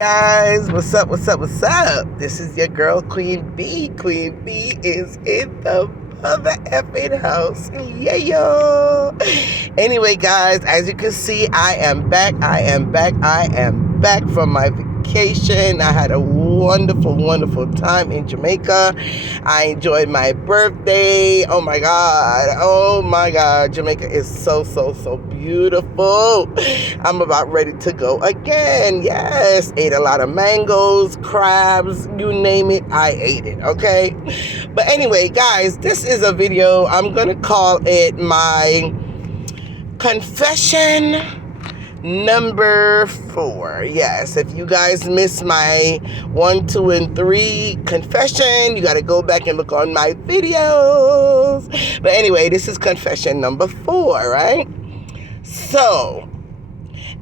Guys, what's up? This is your girl Queen B. Queen B is in the mother effing house. Yeah, yo. Anyway, guys, as you can see, I am back from my vacation. I had a wonderful time in Jamaica. I enjoyed my birthday. Oh my God. Jamaica is so beautiful. I'm about ready to go again. Yes, ate a lot of mangoes, crabs, you name it, I ate it, okay? But anyway, guys, this is a video, I'm gonna call it my confession number 4. Yes, if you guys missed my 1, 2, and 3 confession, you got to go back and look on my videos. But anyway, this is confession number 4, right? So,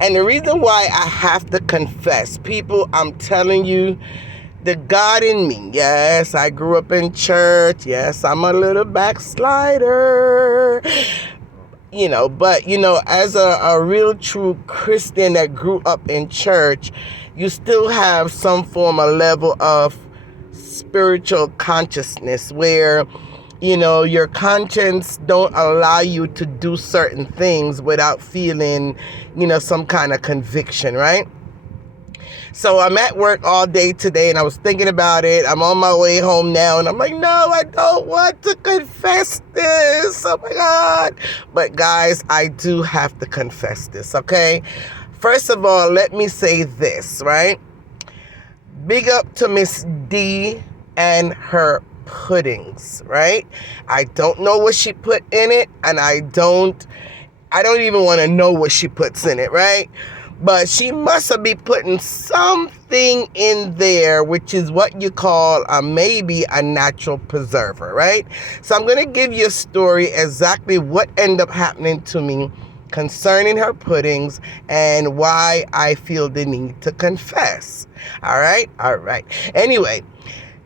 and the reason why I have to confess, people, I'm telling you, the God in me. Yes, I grew up in church. Yes, I'm a little backslider. But as a real true Christian that grew up in church, you still have some form of level of spiritual consciousness where, your conscience don't allow you to do certain things without feeling, some kind of conviction, right? So I'm at work all day today and I was thinking about it. I'm on my way home now and I'm like, no, I don't want to confess this. Oh my God. But guys, I do have to confess this, okay? First of all, let me say this, right? Big up to Miss D and her puddings, right? I don't know what she put in it and I don't even want to know what she puts in it, right? But she must have been putting something in there, which is what you call maybe a natural preserver, right? So I'm going to give you a story exactly what ended up happening to me concerning her puddings and why I feel the need to confess. All right. Anyway,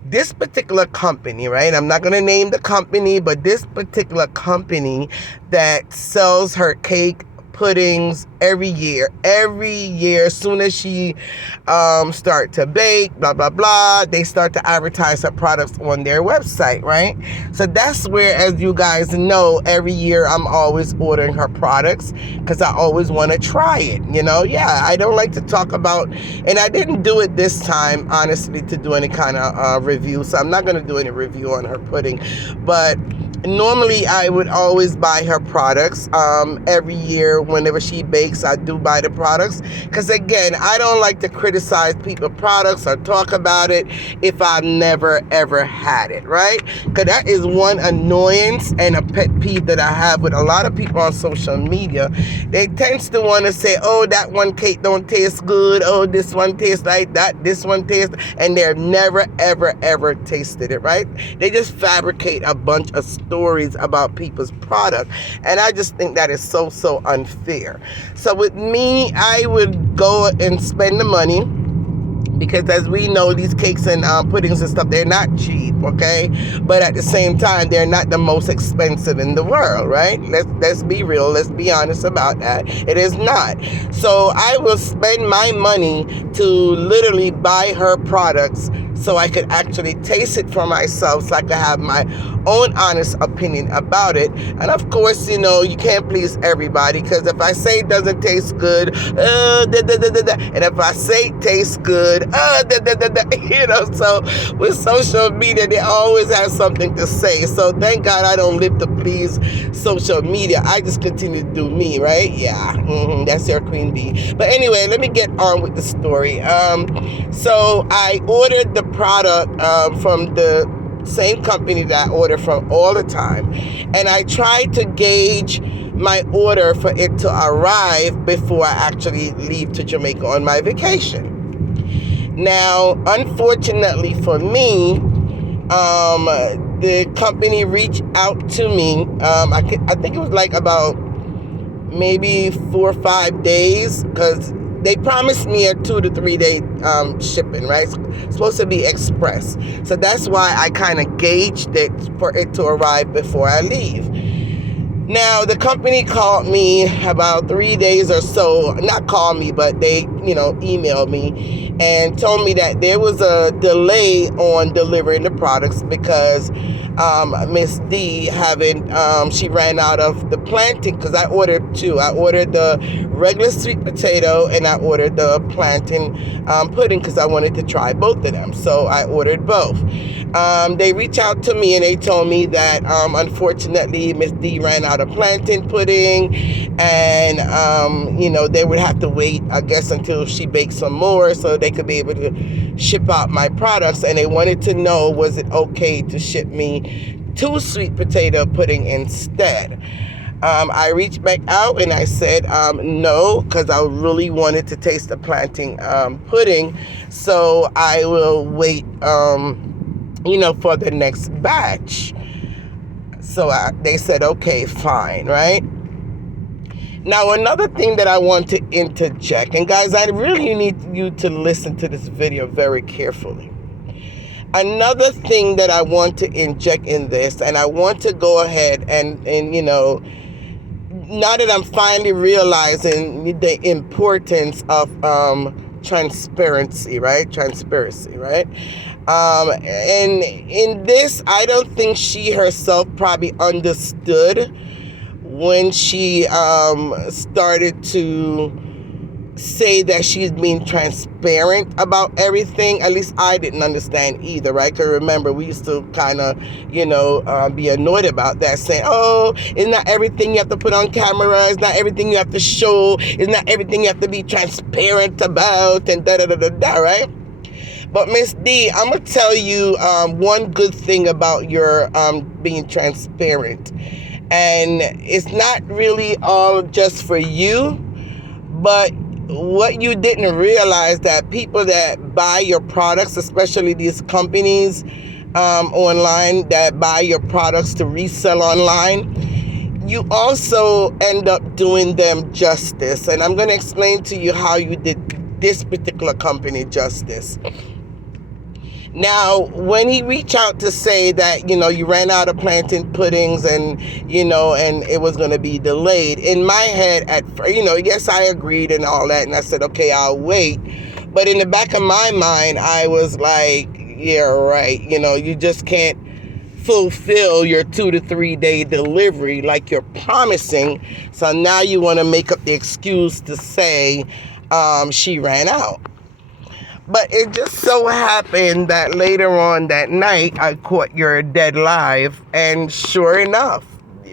this particular company, right? I'm not going to name the company, but this particular company that sells her cake puddings every year, as soon as she start to bake, blah blah blah, they start to advertise her products on their website, right? So that's where, as you guys know, every year I'm always ordering her products because I always want to try it. I don't like to talk about, and I didn't do it this time honestly to do any kind of review, so I'm not going to do any review on her pudding, but normally I would always buy her products every year. Whenever she bakes, I do buy the products because, again, I don't like to criticize people's products or talk about it if I've never ever had it, right? Because that is one annoyance and a pet peeve that I have with a lot of people on social media. They tend to want to say, oh, that one cake don't taste good, oh, this one tastes like that, this one tastes, and they've never ever tasted it, right? They just fabricate a bunch of stories about people's product, and I just think that is so unfair. So with me, I would go and spend the money because, as we know, these cakes and puddings and stuff, they're not cheap, okay? But at the same time, they're not the most expensive in the world, right? Let's be real. Let's be honest about that. It is not. So I will spend my money to literally buy her products so I could actually taste it for myself, so I could have my own honest opinion about it. And of course, you can't please everybody, because if I say it doesn't taste good, and if I say it tastes good, so with social media, they always have something to say. So thank God I don't live to please social media. I just continue to do me, right? Yeah, that's your Queen Bee. But anyway, let me get on with the story. So I ordered the product from the same company that I order from all the time, and I tried to gauge my order for it to arrive before I actually leave to Jamaica on my vacation. Now, unfortunately for me, the company reached out to me. I think it was like about maybe 4 or 5 days, because they promised me a 2 to 3 day shipping, right? It's supposed to be express. So that's why I kind of gauged it for it to arrive before I leave. Now, the company called me about 3 days or so, not called me, but they, emailed me and told me that there was a delay on delivering the products because Miss D she ran out of the plantain, because I ordered two. I ordered the regular sweet potato and I ordered the plantain pudding because I wanted to try both of them. So I ordered both. They reached out to me and they told me that unfortunately Miss D ran out of plantain pudding, and they would have to wait, I guess, until she baked some more so they could be able to ship out my products. And they wanted to know, was it okay to ship me 2 sweet potato pudding instead? I reached back out and I said no, because I really wanted to taste the plantain pudding, so I will wait for the next batch. So they said, okay, fine, right? Now, another thing that I want to interject, and guys, I really need you to listen to this video very carefully. Another thing that I want to inject in this, and I want to go ahead and now that I'm finally realizing the importance of transparency, right? And in this, I don't think she herself probably understood when she started to say that she's being transparent about everything. At least I didn't understand either, right? Because remember, we used to kind of, be annoyed about that, saying, oh, it's not everything you have to put on camera, it's not everything you have to show, it's not everything you have to be transparent about, and da-da-da-da-da, right? But Miss D, I'm going to tell you one good thing about your being transparent. And it's not really all just for you, but what you didn't realize, that people that buy your products, especially these companies online that buy your products to resell online, you also end up doing them justice. And I'm going to explain to you how you did this particular company justice. Now, when he reached out to say that, you ran out of plantain puddings and it was going to be delayed, in my head, yes, I agreed and all that. And I said, okay, I'll wait. But in the back of my mind, I was like, yeah, right. You just can't fulfill your 2 to 3 day delivery like you're promising. So now you want to make up the excuse to say she ran out. But it just so happened that later on that night, I caught your dead live. And sure enough,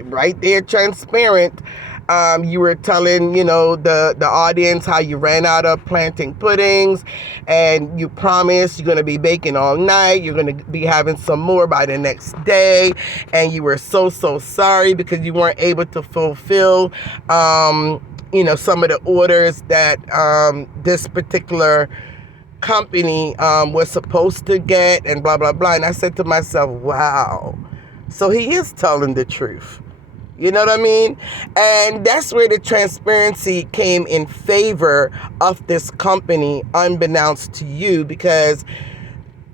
right there, transparent, you were telling, the audience how you ran out of plantain puddings. And you promised you're going to be baking all night. You're going to be having some more by the next day. And you were so sorry because you weren't able to fulfill, some of the orders that this particular company was supposed to get, and blah blah blah. And I said to myself, wow, so he is telling the truth, you know what I mean? And that's where the transparency came in favor of this company, unbeknownst to you, because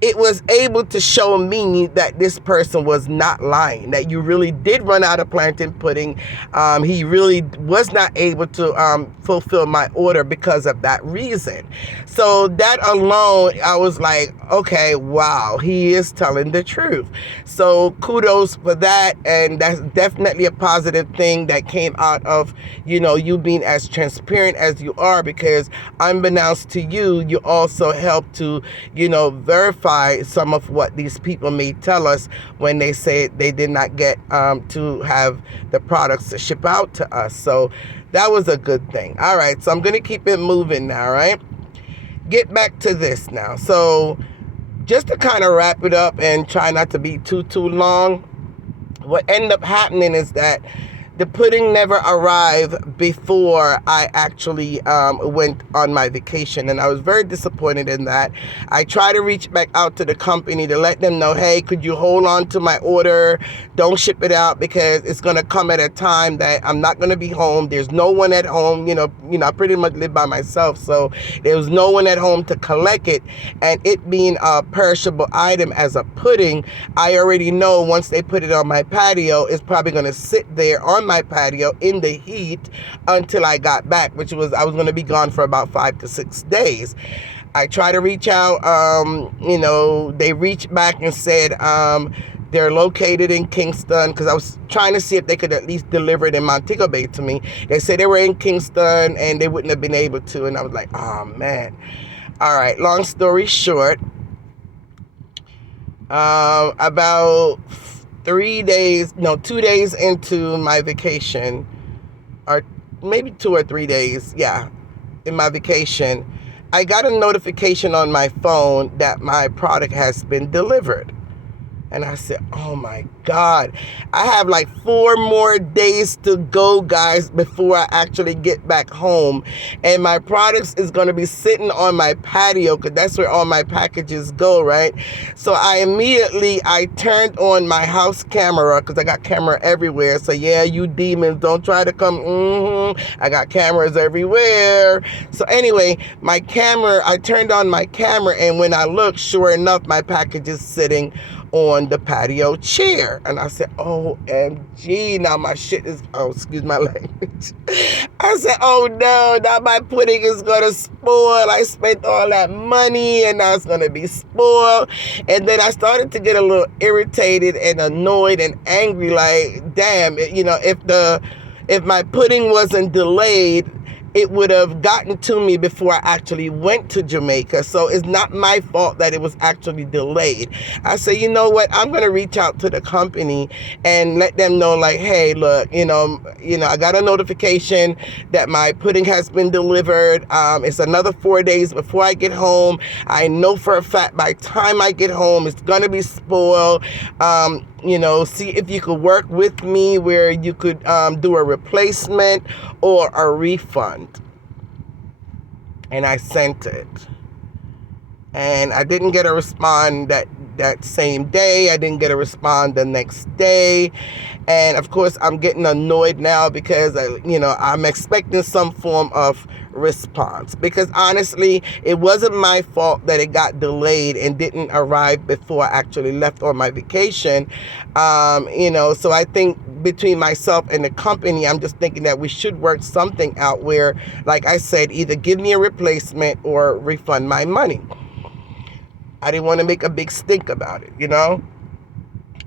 it was able to show me that this person was not lying, that you really did run out of plantain pudding. He really was not able to fulfill my order because of that reason. So that alone, I was like, okay, wow, he is telling the truth. So kudos for that. And that's definitely a positive thing that came out of, you being as transparent as you are, because unbeknownst to you, you also help to, verify some of what these people may tell us when they say they did not get to have the products to ship out to us. So that was a good thing. All right, so I'm going to keep it moving now, right? Get back to this now. So just to kind of wrap it up and try not to be too long, what ended up happening is that the pudding never arrived before I actually went on my vacation, and I was very disappointed in that. I tried to reach back out to the company to let them know, hey, could you hold on to my order? Don't ship it out, because it's going to come at a time that I'm not going to be home. There's no one at home. I pretty much live by myself, so there was no one at home to collect it. And it being a perishable item as a pudding, I already know once they put it on my patio, it's probably going to sit there on on my patio in the heat until I got back, I was going to be gone for about 5 to 6 days. I tried to reach out, they reached back and said they're located in Kingston, because I was trying to see if they could at least deliver it in Montego Bay to me. They said they were in Kingston and they wouldn't have been able to, and I was like, oh man. All right, long story short, about 2 days into my vacation, or maybe 2 or 3 days, in my vacation, I got a notification on my phone that my product has been delivered. And I said, oh my God, I have like 4 more days to go, guys, before I actually get back home. And my products is going to be sitting on my patio, because that's where all my packages go, right? So I turned on my house camera, because I got camera everywhere. So yeah, you demons, don't try to come. I got cameras everywhere. So anyway, I turned on my camera, and when I looked, sure enough, my package is sitting on the patio chair. And I said, OMG, now my shit is, excuse my language. I said, oh no, now my pudding is gonna spoil. I spent all that money and now it's gonna be spoiled. And then I started to get a little irritated and annoyed and angry, like, damn, if my pudding wasn't delayed, it would have gotten to me before I actually went to Jamaica. So it's not my fault that it was actually delayed. I say, you know what? I'm going to reach out to the company and let them know, like, hey, look, I got a notification that my pudding has been delivered. It's another 4 days before I get home. I know for a fact by the time I get home, it's going to be spoiled. See if you could work with me where you could do a replacement or a refund. And I sent it. And I didn't get a response that same day. I didn't get a response the next day. And of course, I'm getting annoyed now because I'm expecting some form of response, because honestly, it wasn't my fault that it got delayed and didn't arrive before I actually left on my vacation. So I think between myself and the company, I'm just thinking that we should work something out where, like I said, either give me a replacement or refund my money. I didn't want to make a big stink about it,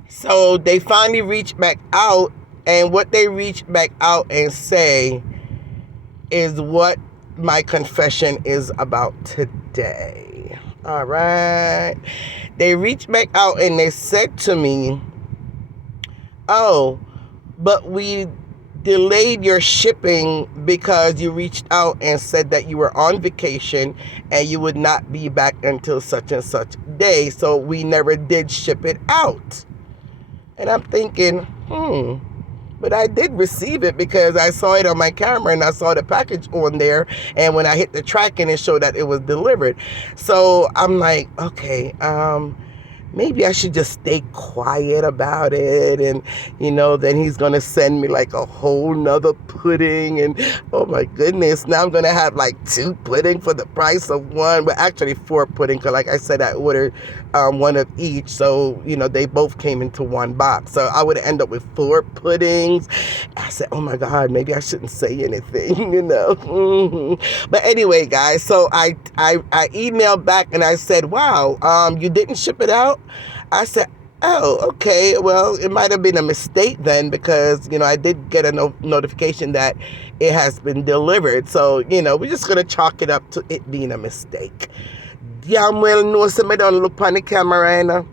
So they finally reached back out, and what they reached back out and say is what my confession is about today. All right. They reached back out and they said to me, oh, but we delayed your shipping because you reached out and said that you were on vacation and you would not be back until such and such day. So we never did ship it out. And I'm thinking, but I did receive it because I saw it on my camera and I saw the package on there. And when I hit the tracking, it showed that it was delivered. So I'm like, okay, maybe I should just stay quiet about it. And, then he's going to send me like a whole nother pudding. And oh my goodness, now I'm going to have like 2 pudding for the price of 1. But actually 4 pudding, because like I said, I ordered 1 of each. So, they both came into 1 box. So I would end up with 4 puddings. I said, oh my God, maybe I shouldn't say anything, But anyway, guys, so I emailed back and I said, wow, you didn't ship it out? I said, oh, okay, well, it might have been a mistake then, because, I did get a notification that it has been delivered. So, we're just going to chalk it up to it being a mistake. Damn well know say me don't look on the camera,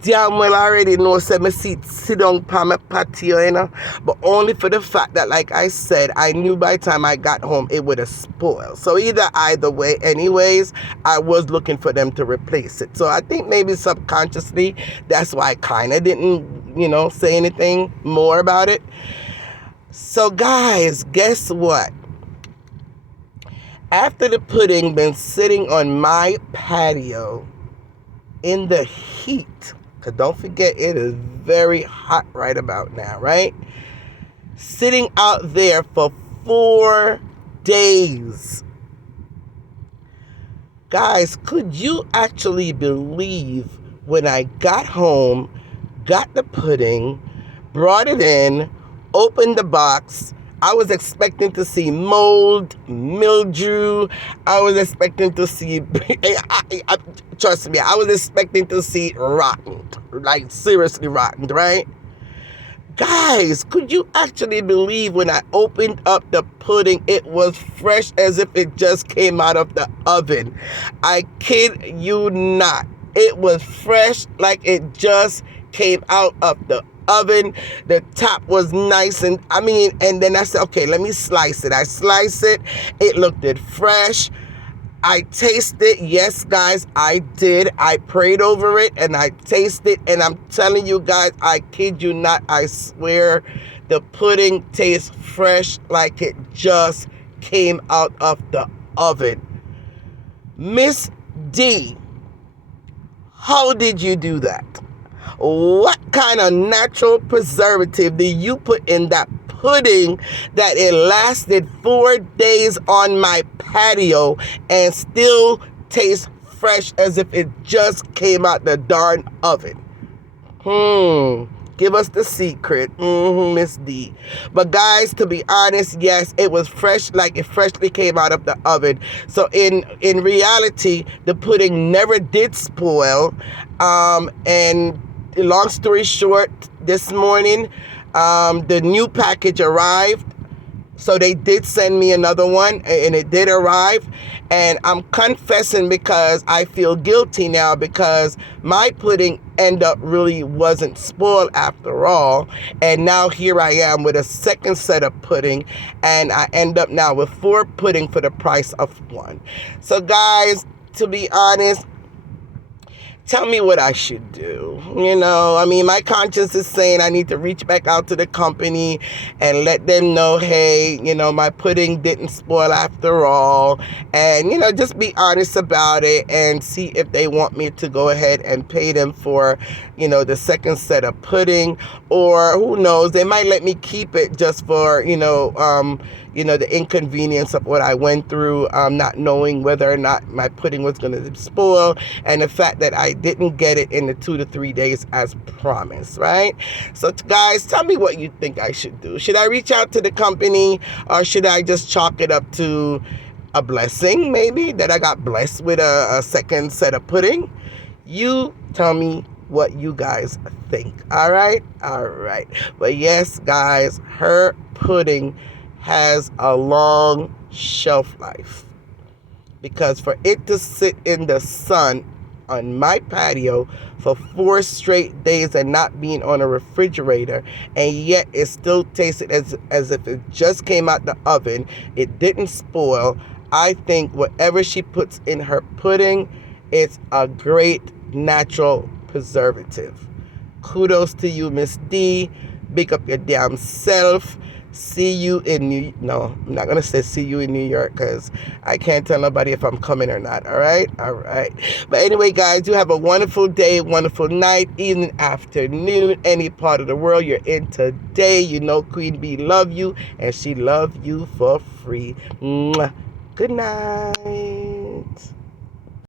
Damn well already know say me sit down on my patio, But only for the fact that, like I said, I knew by the time I got home it would have spoiled. So either way, anyways, I was looking for them to replace it. So I think maybe subconsciously that's why I kind of didn't, say anything more about it. So guys, guess what? After the pudding been sitting on my patio in the heat, because don't forget it is very hot right about now, right? Sitting out there for 4 days. Guys, could you actually believe when I got home, got the pudding, brought it in, Opened the box. I was expecting to see mold, mildew. I was expecting to see, trust me, I was expecting to see rotten, like seriously rotten, right? Guys, could you actually believe when I opened up the pudding, it was fresh as if it just came out of the oven? I kid you not. It was fresh like it just came out of the oven. The top was nice and and then I said, okay, let me slice it. I sliced it. It looked fresh. I tasted, yes, guys, I did. I prayed over it and I tasted, and I'm telling you guys, I kid you not, I swear, the pudding tastes fresh like it just came out of the oven. Miss D, how did you do that? What kind of natural preservative did you put in that pudding that it lasted 4 days on my patio and still tastes fresh as if it just came out the darn oven? Give us the secret, Miss D. But guys, to be honest, yes, it was fresh like it freshly came out of the oven. So in reality, the pudding never did spoil. And long story short, this morning, the new package arrived. So they did send me another one, and it did arrive. And I'm confessing because I feel guilty now, because my pudding end up really wasn't spoiled after all. And now here I am with a second set of pudding, and I end up now with 4 pudding for the price of 1. So guys, to be honest, tell me what I should do. My conscience is saying I need to reach back out to the company and let them know, hey, my pudding didn't spoil after all. And, just be honest about it and see if they want me to go ahead and pay them for, the second set of pudding. Or who knows, they might let me keep it just for, the inconvenience of what I went through, not knowing whether or not my pudding was going to spoil, and the fact that I didn't get it in the 2 to 3 days as promised, right? So guys, tell me what you think I should do. Should I reach out to the company, or should I just chalk it up to a blessing, maybe, that I got blessed with a second set of pudding? You tell me what you guys think. All right. But yes, guys, her pudding has a long shelf life, because for it to sit in the sun on my patio for 4 straight days and not being on a refrigerator, and yet it still tasted as if it just came out the oven, it didn't spoil. I think whatever she puts in her pudding, it's a great natural preservative. Kudos to you, Miss D. Big up your damn self. See you in I'm not going to say see you in New York, because I can't tell nobody if I'm coming or not. All right. But anyway, guys, you have a wonderful day, wonderful night, evening, afternoon, any part of the world you're in today. Queen Bee love you, and she love you for free. Mwah. Good night.